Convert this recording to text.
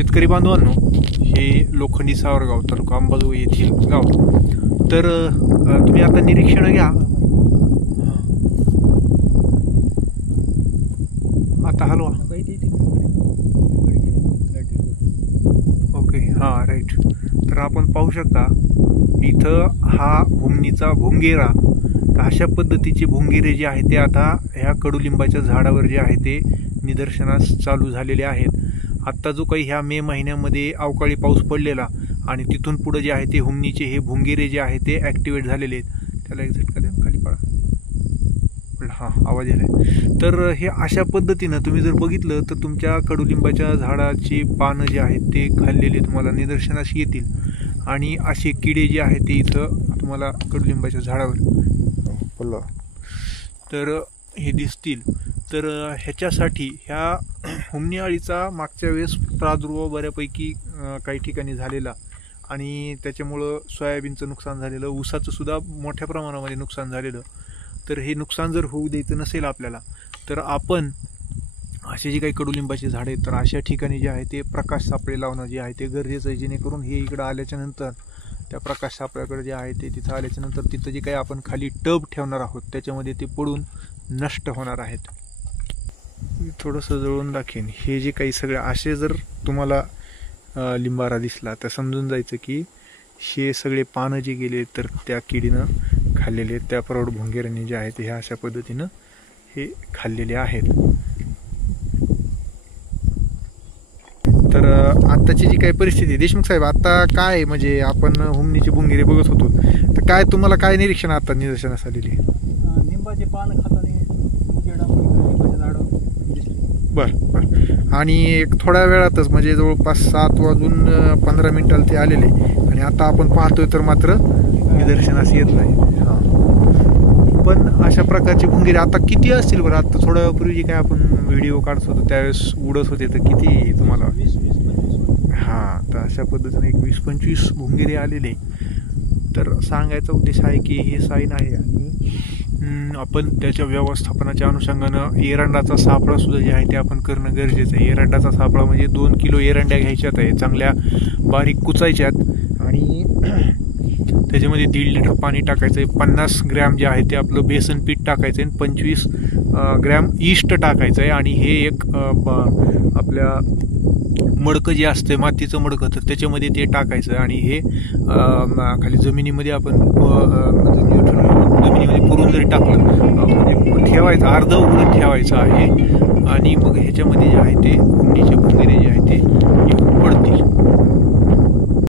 शेतकरी बांधवांनो, हे लोखंडी सावरगाव तालुका अंबाजोगाई येथील गाव. तर तुम्ही आता निरीक्षण घ्या. आता हलवा. ओके, हां राईट. तर आपण पाहू शकता इथं हा हुमणीचा भुंगेरा. तर अशा पद्धतीचे भुंगेरे जे आहे ते आता ह्या कडुलिंबाच्या झाडावर जे आहे ते निदर्शनास चालू झालेले आहेत. आत्ता जो काही ह्या मे महिन्यामध्ये अवकाळी पाऊस पडलेला आणि तिथून पुढे जे आहे ते हुमणीचे हे भुंगेरे जे आहे ते ॲक्टिवेट झालेले आहेत. त्याला एक झटका द्या, खाली पडा. हां, आवाज आलाय. तर हे अशा पद्धतीनं तुम्ही जर बघितलं तर तुमच्या कडुलिंबाच्या झाडाची पानं जे आहेत ते खाल्लेले तुम्हाला निदर्शनास येतील आणि असे किडे जे आहेत ते इथं तुम्हाला कडुलिंबाच्या झाडावर तर हे दिसतील. तर ह्याच्यासाठी ह्या हुमणी अळीचा मागच्या वेळेस प्रादुर्भाव बऱ्यापैकी काही ठिकाणी झालेला आणि त्याच्यामुळं सोयाबीनचं नुकसान झालेलं, ऊसाचं सुद्धा मोठ्या प्रमाणामध्ये नुकसान झालेलं. तर हे नुकसान जर होऊ द्यायचं नसेल आपल्याला, तर आपण असे जे काही कडुलिंबाचे झाडे आहेत तर अशा ठिकाणी जे आहे ते प्रकाश सापळे लावणं जे आहे ते गरजेचं आहे, जेणेकरून हे इकडं आल्याच्या नंतर त्या प्रकाश सापळ्याकडे जे आहे ते तिथं आल्याच्या नंतर तिथं जे काही आपण खाली टब ठेवणार आहोत त्याच्यामध्ये ते पडून नष्ट होणार आहेत. थोडंसं जवळून दाखवेन. हे जे काही सगळे असे जर तुम्हाला लिंबारा दिसला तर समजून जायचं की हे सगळे पानं जे गेले तर त्या किडीनं खाल्लेले, त्या प्रौढ भुंगेऱ्याने जे आहे ते ह्या अशा पद्धतीनं हे खाल्लेले आहेत. तर आत्ताची जी काही परिस्थिती, देशमुख साहेब आता काय म्हणजे आपण हुमणीचे भुंगेरे बघत होतो, तर काय तुम्हाला काय निरीक्षण आता निदर्शनास आलेली? लिंबाचे पानं खाताना बरं बरं. आणि एक थोड्या वेळातच म्हणजे जवळपास 7:15 ते आलेले आणि आता आपण पाहतोय तर मात्र निदर्शनास येत नाही. हां, पण अशा प्रकारचे भुंगेरे आता किती असतील बरं? आता थोड्या वेळापूर्वी जे काय आपण व्हिडिओ काढत होतो त्यावेळेस उडत होते, तर किती तुम्हाला? 20-25. हां, तर अशा पद्धतीने एक 20-25 भुंगेरे आलेले. तर सांगायचा उद्देश आहे की हे साईन आहे आणि आपण त्याच्या व्यवस्थापनाच्या अनुषंगानं एरंडाचा सापळा सुद्धा जे आहे ते आपण करणं गरजेचं आहे. एरंडाचा सापळा म्हणजे 2 किलो एरंड्या घ्यायच्यात आहे, चांगल्या बारीक कुचायच्यात आणि त्याच्यामध्ये 1.5 लिटर पाणी टाकायचं आहे. 50 ग्रॅम जे आहे ते आपलं बेसन पीठ टाकायचं आहे आणि 25 ग्रॅम इस्ट टाकायचं आहे. आणि हे एक आपल्या मडकं जे असते मातीचं मडकं तर त्याच्यामध्ये ते टाकायचं आणि हे खाली जमिनीमध्ये आपण जमिनीमध्ये पुरून जरी टाकलं म्हणजे ठेवायचं, अर्ध उघडून ठेवायचं आहे. आणि मग ह्याच्यामध्ये जे आहे ते हुमणीचे भुंगेरे